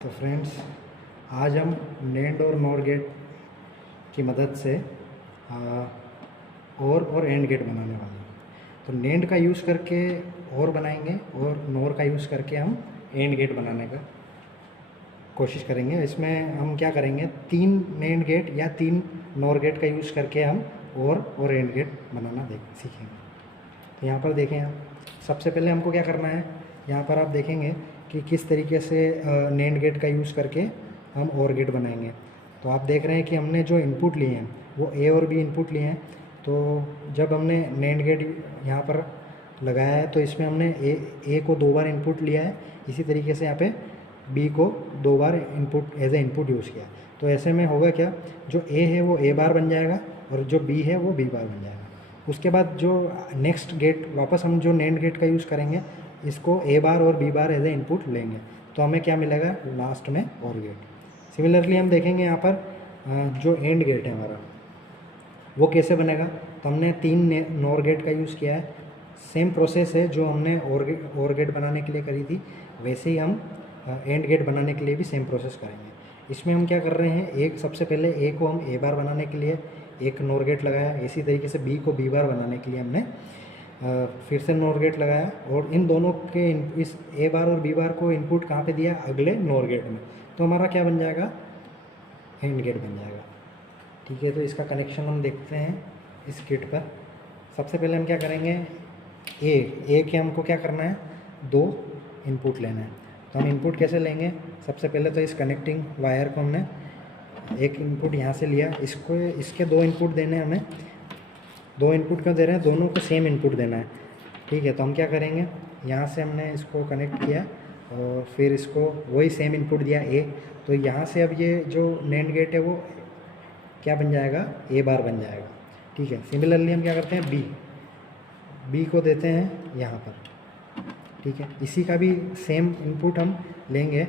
तो फ्रेंड्स, आज हम नेंड और नॉर गेट की मदद से और एंड गेट बनाने वाले हैं। तो नेंड का यूज़ करके और बनाएंगे और नॉर का यूज़ करके हम एंड गेट बनाने का कोशिश करेंगे। इसमें हम क्या करेंगे, 3 नेंड गेट या 3 नॉर गेट का यूज़ करके हम और एंड गेट बनाना सीखेंगे। तो यहाँ पर देखें आप, सबसे पहले हमको क्या करना है, यहाँ पर आप देखेंगे कि किस तरीके से नेंड गेट का यूज़ करके हम और गेट बनाएंगे। तो आप देख रहे हैं कि हमने जो इनपुट लिए हैं वो ए और बी इनपुट लिए हैं। तो जब हमने नेंड गेट यहाँ पर लगाया है तो इसमें हमने ए को 2 बार इनपुट लिया है, इसी तरीके से यहाँ पे बी को 2 बार इनपुट एज ए इनपुट यूज़ किया। तो ऐसे में होगा क्या, जो ए है वो ए बार बन जाएगा और जो बी है वो बी बार बन जाएगा। उसके बाद जो नेक्स्ट गेट वापस हम जो नेंड गेट का यूज़ करेंगे, इसको ए बार और बी बार एज ए इनपुट लेंगे तो हमें क्या मिलेगा लास्ट में और गेट। सिमिलरली हम देखेंगे यहाँ पर जो एंड गेट है हमारा वो कैसे बनेगा। तो हमने 3 नॉर गेट का यूज़ किया है। सेम प्रोसेस है जो हमने और गेट बनाने के लिए करी थी, वैसे ही हम एंड गेट बनाने के लिए भी सेम प्रोसेस करेंगे। इसमें हम क्या कर रहे हैं, एक सबसे पहले ए को हम ए बार बनाने के लिए एक नॉर गेट लगाया, इसी तरीके से बी को बी बार बनाने के लिए हमने फिर से नॉर गेट लगाया और इन दोनों के इस ए बार और बी बार को इनपुट कहाँ पे दिया, अगले नॉर गेट में। तो हमारा क्या बन जाएगा, एंड गेट बन जाएगा। ठीक है, तो इसका कनेक्शन हम देखते हैं इस गेट पर। सबसे पहले हम क्या करेंगे, ए के हमको क्या करना है, 2 इनपुट लेना है। तो हम इनपुट कैसे लेंगे, सबसे पहले तो इस कनेक्टिंग वायर को हमने एक इनपुट यहाँ से लिया, इसके 2 इनपुट देने हैं हमें। 2 इनपुट क्यों दे रहे हैं, दोनों को सेम इनपुट देना है। ठीक है, तो हम क्या करेंगे, यहाँ से हमने इसको कनेक्ट किया और फिर इसको वही सेम इनपुट दिया ए। तो यहाँ से अब ये जो नेंड गेट है वो क्या बन जाएगा, ए बार बन जाएगा। ठीक है, सिमिलरली हम क्या करते हैं, बी को देते हैं यहाँ पर। ठीक है, इसी का भी सेम इनपुट हम लेंगे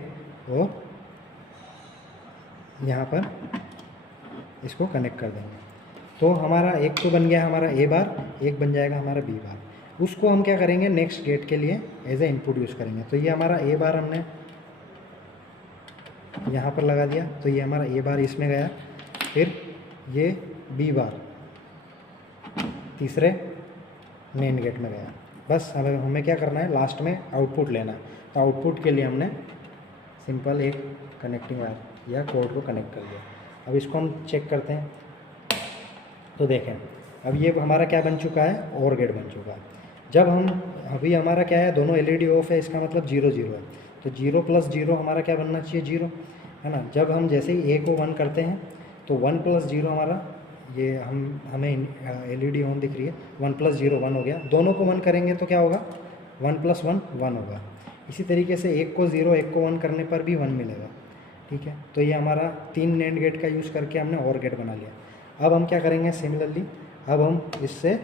और यहाँ पर इसको कनेक्ट कर देंगे। तो हमारा एक तो बन गया हमारा ए बार, एक बन जाएगा हमारा बी बार। उसको हम क्या करेंगे, नेक्स्ट गेट के लिए एज ए इनपुट यूज़ करेंगे। तो ये हमारा ए बार हमने यहाँ पर लगा दिया, तो ये हमारा ए बार इसमें गया, फिर ये बी बार तीसरे मेन गेट में गया। बस हमें क्या करना है, लास्ट में आउटपुट लेना है। तो आउटपुट के लिए हमने सिंपल एक कनेक्टिंग वायर या कोड को कनेक्ट कर दिया। अब इसको हम चेक करते हैं। तो देखें, अब ये हमारा क्या बन चुका है, और गेट बन चुका है। जब हम अभी हमारा क्या है, दोनों एलईडी ऑफ है, इसका मतलब 0 0 है। तो 0 + 0 हमारा क्या बनना चाहिए, 0 है ना। जब हम जैसे ही ए को 1 करते हैं तो 1 + 0 हमारा ये हमें एलईडी ऑन दिख रही है, 1 + 0 1 हो गया। दोनों को 1 करेंगे तो क्या होगा, 1 + 1 1 होगा। इसी तरीके से एक को 0 एक को 1 करने पर भी 1 मिलेगा। ठीक है, तो ये हमारा 3 नेंड गेट का यूज़ करके हमने और गेट बना लिया। अब हम क्या करेंगे, सिमिलरली अब हम इससे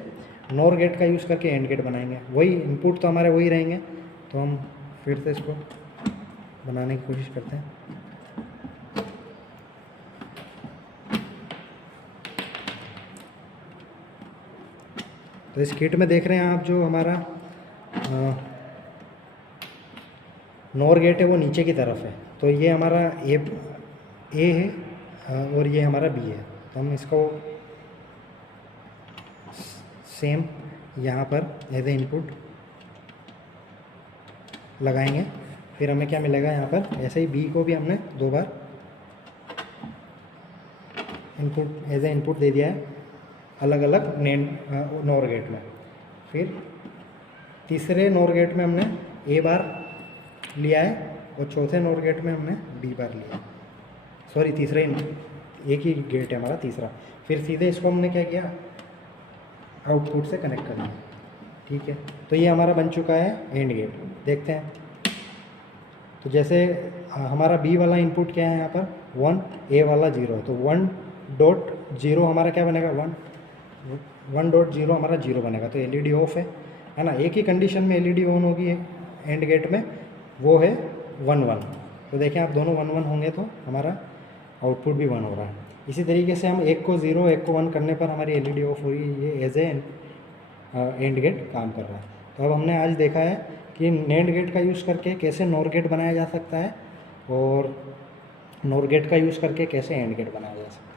नॉर गेट का यूज़ करके एंड गेट बनाएंगे। वही इनपुट तो हमारे वही रहेंगे। तो हम फिर से इसको बनाने की कोशिश करते हैं। तो इस किट में देख रहे हैं आप, जो हमारा नॉर गेट है वो नीचे की तरफ है। तो ये हमारा ए है और ये हमारा बी है। तो हम इसको सेम यहाँ पर एज ए इनपुट लगाएंगे। फिर हमें क्या मिलेगा, यहाँ पर ऐसे ही बी को भी हमने 2 बार इनपुट एज ए इनपुट दे दिया है, अलग अलग नॉर गेट में। फिर तीसरे नॉर गेट में हमने ए बार लिया है और चौथे नॉर गेट में हमने बी बार लिया है। सॉरी, तीसरे एक ही गेट है हमारा तीसरा। फिर सीधे इसको हमने क्या किया, आउटपुट से कनेक्ट कर दिया। ठीक है, तो ये हमारा बन चुका है एंड गेट। देखते हैं, तो जैसे हमारा बी वाला इनपुट क्या है यहाँ पर 1, ए वाला 0। तो 1.0 हमारा क्या बनेगा, 1.0 हमारा 0 बनेगा। तो एलईडी ऑफ है ना। एक ही कंडीशन में एलईडी ऑन होगी एंड गेट में, वो है 1 1। तो देखें आप, दोनों 1 1 होंगे तो हमारा आउटपुट भी 1 हो रहा है। इसी तरीके से हम एक को 0 एक को 1 करने पर हमारी एलईडी ऑफ हो रही है, ये एज ए एंड गेट काम कर रहा है। तो अब हमने आज देखा है कि नेंड गेट का यूज़ करके कैसे नॉर गेट बनाया जा सकता है और नोर गेट का यूज़ करके कैसे एंड गेट बनाया जा सकता है।